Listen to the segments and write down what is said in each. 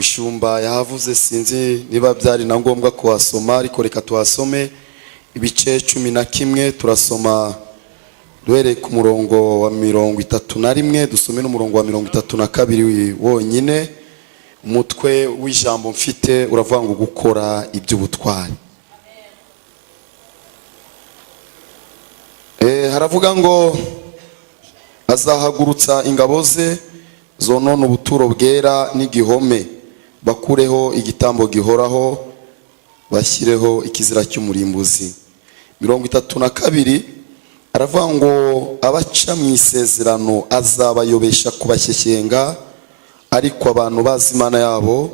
Mushumba yahavuze sinzi niba byari na ngombwa kuhasoma, ariko reka tuhasome ibice 11 turasoma duhere ku murongo wa 31 dusome n'umurongo wa 32 wonyine. Umutwe w'ijambo mfite uravuga ngo gukora iby'ubutwari. Haravuga ngo azahagurutsa ingabo ze zonona ubuturo bwera n'igihome, bakureho igitambo gihoraho, bashyireho ikizira cy'umurimbuzi. 32 aravuga ngo abaca mu isezerano azabayobesha kubashyekenga, ariko abantu bazi Imana yabo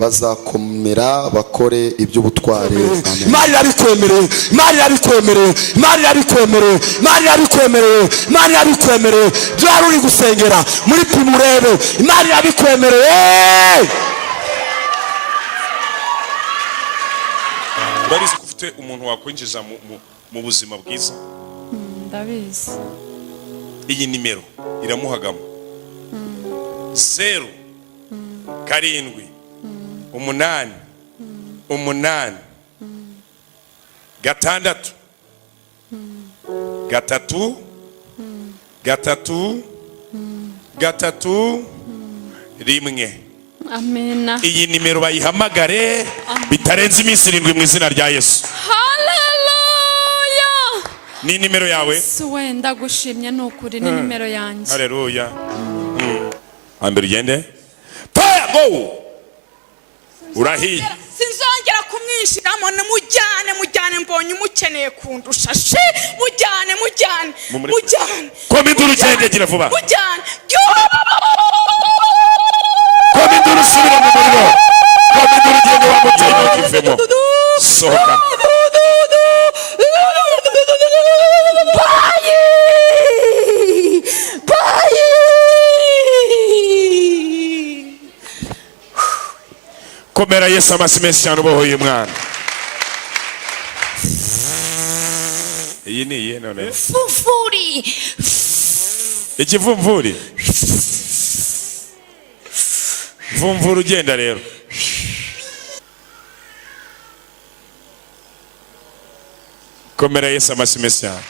bazakomera bakore iby'ubutware. Amen. Imana irabikwemereye, Imana irabikwemereye, Imana irabikwemereye, Imana irabikwemereye, Imana irabikwemereye. Byari uri gusengera muri Pimurebe, Imana irabikwemereye. Urabizi ko ufite umuntu wakwinjiza mu buzima bwiza? Ndabizi. Iyi nimero iramuhagamo 0 karindwi 8 8 gatandatu 3 3 1. Amena. Iyi nimero bayihamagare bitarenze iminsi 7 mu izina rya Yesu. Haleluya. Ni nimero yawe? Suwe ndagushimye nukuri ni nimero yanjye. Haleluya. Ambere ugende. Fire go. Urahiye. Sinzongera kumwishiramo, mujyane mbonye umukeneye kundusha. Mujyane. Kombe induru cyende gira vuba. Mujyane. Kombe induru subira mu muriro. Kombe induru cyende wa mutego kivemo. Sohoka. Komera Yesu amasimesi cyane ubohoye mwana. Iyi ni iye none. Fufuri. Ikivumvuri. Vumvuri ugenda rero. Komera Yesu amasimesi cyane.